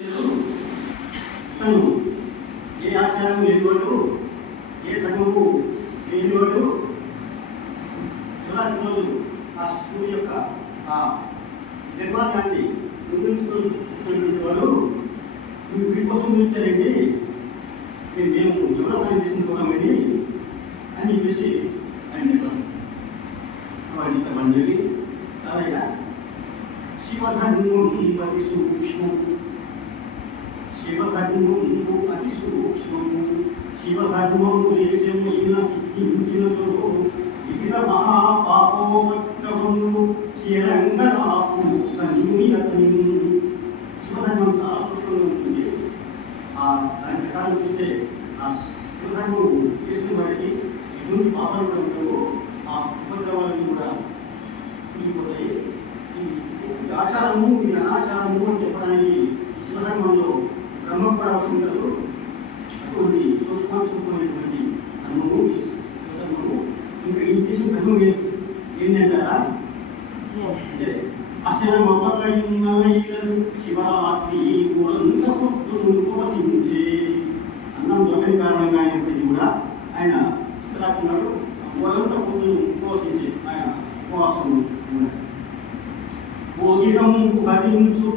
తను ఏ ఆచారం లేనివాడు ఏ ధర్మము లేనివాడు శివరాత్రి రోజు ఆ శివుడి యొక్క ఆ నిర్మాణాన్ని నిర్మించుకున్నటువంటి వాడు. మీ కోసం పిలిచారండి దేశము దేశమైన సిద్ధించినచో వివిధ మహాపాపోపక్రమము శిరంగనాపు కన్యుయతని శివధర్మం చాలా సూక్ష్మంగా ఉంటుంది ఆ దాని ప్రకారం చూస్తే ఆ శివధర్మం చేసిన వాడికి ఎటువంటి పాపాలు కూడా ఉండవు ఆ ఉపద్రవాలను కూడా ఉండిపోతాయి ఈ ఆచారము ఈ అనాచారము అని చెప్పడానికి శివధర్మంలో బ్రహ్మపడవలసి ఉండదు అటువంటి సూక్ష్మాంశమైనటువంటి ధర్మము ఈ శివధర్మము ఇంకా ఈ చేసిన ధర్మం ఏ- ఏంటంటారా అంటే అశనమపలయున్నవైలను శివరాత్రి ఊరంత పొద్దును ఉపవసించే అన్నం దొరకని కారణంగా అయినప్పటికీ కూడా ఆయన శివరాత్రి నాడు ఊరంత పుట్టును ఉపవసించే ఆయన ఉపవాసం ఉన్నాడు భోగిరంపు భజించు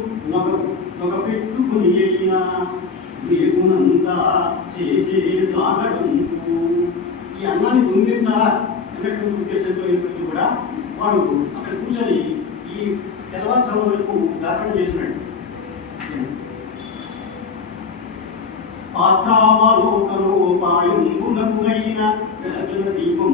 ఒక పెట్టుకుని అయినా లేకునంతా చేసే జాగరంపు ఈ అన్నాన్ని దొంగిలించాలా అన్నటువంటి ఉద్దేశంతో ఇప్పటికీ కూడా వాడు అక్కడ కూర్చొని ఈ తెల్లవారుజాము వరకు జాగరణ చేసినాడు పాత్రావలోకరూపాయంబునకుగైన వెలగల దీపం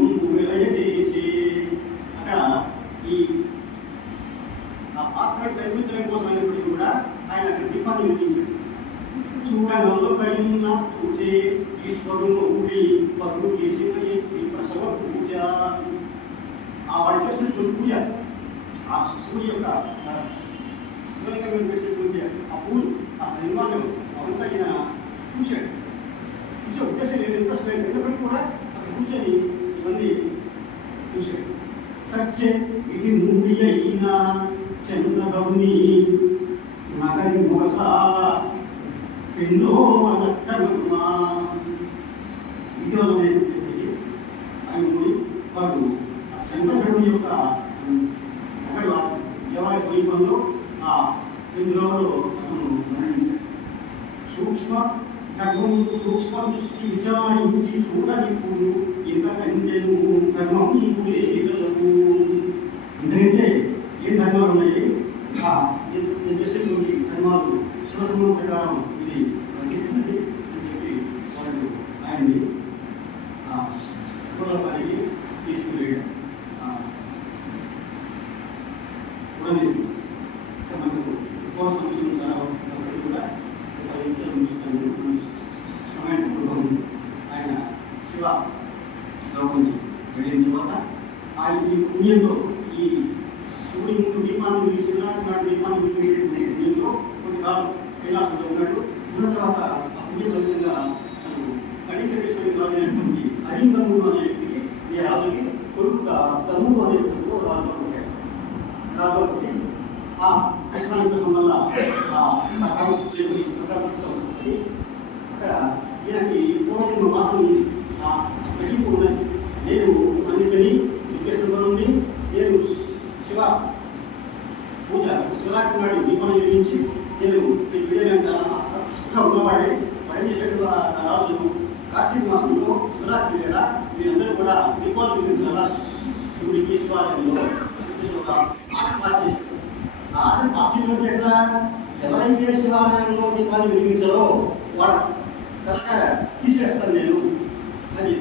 ఇది నుండి అయిన చంద్రగౌని నగరి మొగస ఎన్నో అనక్కనుమా విద్యోగమైనటువంటి ఆయన పోయి వాడు ఆ చంద్రగౌని యొక్క ఒకటి దేవాలయ సమీపంలో ఆ ఇందులో అతను మరణించాడు సూక్ష్మ ధర్మం సూక్ష్మ దృష్టి విచారించి చూడనిప్పుడు ఇంతకంటేను ఉన్నాయి ఆ, నేను ధర్మాలు శివధర్మం ప్రకారం ఇది వర్తిస్తున్నది అని చెప్పి వాళ్ళు ఆయన్ని ఆ, తీసుకువేయడం మనకు కైలాసంలో ఉన్నాడు ఉన్న తర్వాత అప్పుడే పుణ్యం ఫలితంగా తను కణికరేశ్వరి అనేటువంటి అయినటువంటి అనే వ్యక్తికి ఈ రాజుకి కొడుకుగా తమ్ముడు అనేటువంటి ఒక రాజు ఉంటాడు కాబట్టి ఆ కృష్ణాంతకం వల్ల ఆ సంస్కృతి అక్కడ ఈయనకి పూర్వజన్మ మాసం ఉంది. ఆ గ్రహింపు ఉన్నది. నేను అందుకని విశ్వేశ్వర నుండి నేను శివ పూజ శివరాత్రి నాడు దీపం వెలిగించి నేను ఈ విజయంగా కృష్ణ ఉన్నవాడే పని చేసేటు ఆ రాజు కార్తీక మాసంలో శివరాత్రి వేళ మీరందరూ కూడా దీపాలు వెలిగించాలా శివుడికి శివాలయంలో ఒక ఆట పాస్ ఎట్లా ఎవరైతే శివాలయంలో దీపాన్ని వెలిగించారో వాళ్ళ కనుక తీసేస్తాను నేను అని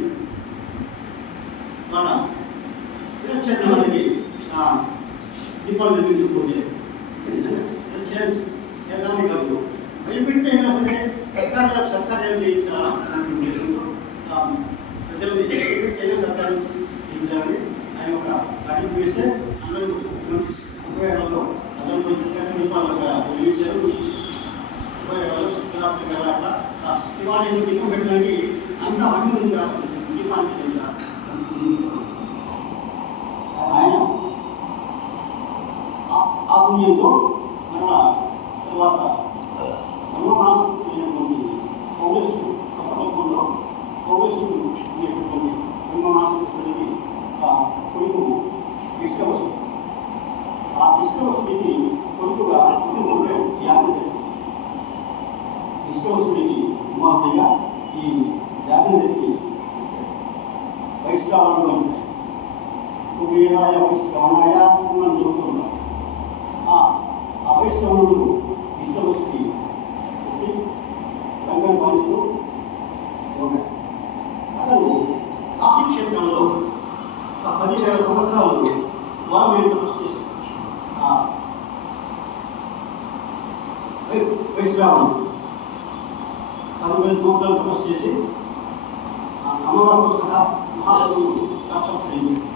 మన శివక్షేత్రానికి దీపాలు వెలిగించకపోతే చేద్దామని కాదు. భయపెట్టే అయినా సరే సర్కార్ సర్కార్ చేయించాలనే ఉద్దేశంతో ఉద్యోగం కేంద్ర సర్కార్ నుంచి ఇద్దామని ఆయన ఒక కటింగ్ చేస్తే అందరూ ముప్పై ఏళ్ళలో అందరూ నిర్మించారు ముప్పై ఏళ్ళలో శిథిలాపతి గారు అట్లా ఆ శివాలయం ఎక్కువ పెట్టడానికి అంత అభివృద్ధి కాదు దీపానికి ఆయన ఆ పుణ్యంతో మళ్ళా తర్వాత మనోమాసం పౌరస్టు ఒక లోకంలో పౌరస్టుడు జరిగింది కుంభమాసం కొడుకు విశ్వవసు ఆ విశ్వవసుడికి కొడుకుగా కుటుంబంలో యాగం జరిగింది విశ్వవసుడికి కుమార్తెగా ఈ యాగం జరిగి వైష్ణవంలో ఉంటాయి కుబేరాయ వైష్ణవనాయ అని చెబుతున్నారు ఆ వైష్ణవుడు పదివేల సంవత్సరాలు గవర్నమెంట్ కృషి చేశాడు ఆ వై- వైశ్రావణుడు పదివేల సంవత్సరాలు తపస్సు చేసి ఆ అమ్మవారితో సహా మహాశివుడు సాక్షాత్కరించాడు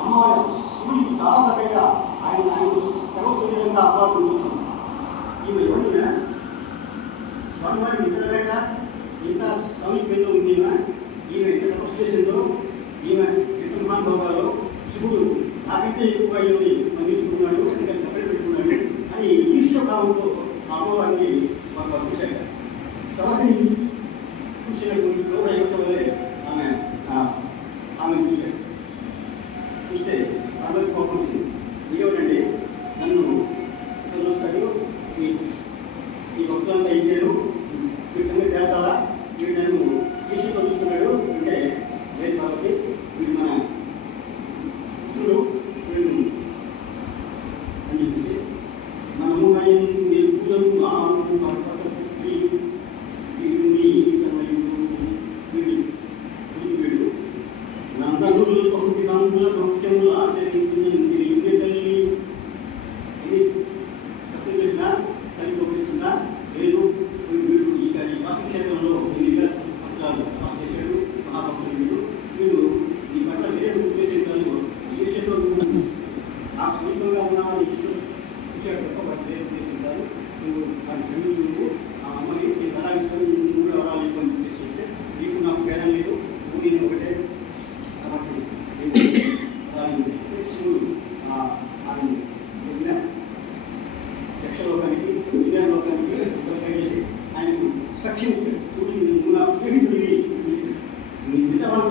అమ్మవారు శివుడికి చాలా దగ్గరగా ఆయన ఆయన సర్వశరీరంగా అమ్మవారు చూస్తున్నాడు ఈమె ఎవరినా స్వామివారికి ఇంత దగ్గరగా ఇంత సమీపంలో నాకంటే ఎక్కువగా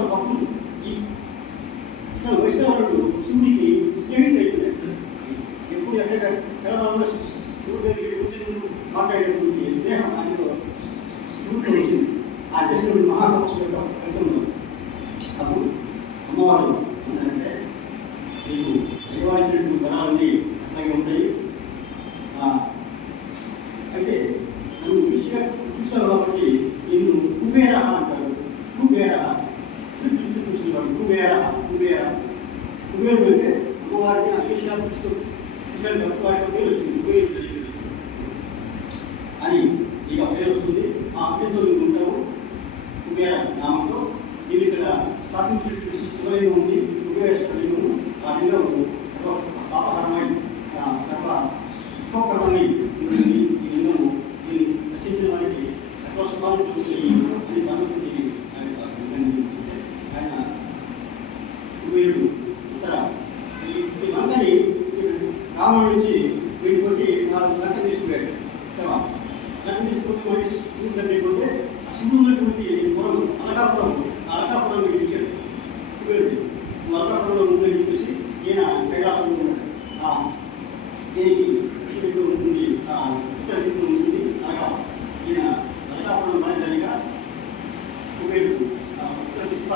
ఉన్న వాళ్ళతో భక్తులు ఈ ఇతను వైష్ణవుడు శివుడికి స్నేహితుడు ఎప్పుడు ఎక్కడ తెలంగాణలో శివుడి దగ్గరికి వచ్చి మాట్లాడేటువంటి స్నేహం ఆయనతో శివుడితో వచ్చింది. ఆ దేశంలో మహాపక్షు అకేషా దృష్టి చూశాడు వచ్చింది కుబేరుడు తెలియదు అని ఇక పేరు వస్తుంది. ఆ పేరుతో నువ్వు ఉంటావు కుబేర నామంతో నేను ఇక్కడ స్థాపించినటువంటి శివలింగం ఉంది. లంక తీసుకుపోతే మళ్ళీ ఆ శివుడు పురం అలకాపురం అలకాపురం ఇచ్చాడు అలకాపురంలో ఉందని చెప్పేసి ఈయన కైలాసంలో ఉన్నాడు. ఆ దీనికి ఉంటుంది ఆ ఉత్తర ఉంటుంది అలకాపురం. ఈయన అలకాపురం రాజధానిగా కుబేరుడు ఉత్తర దిక్కు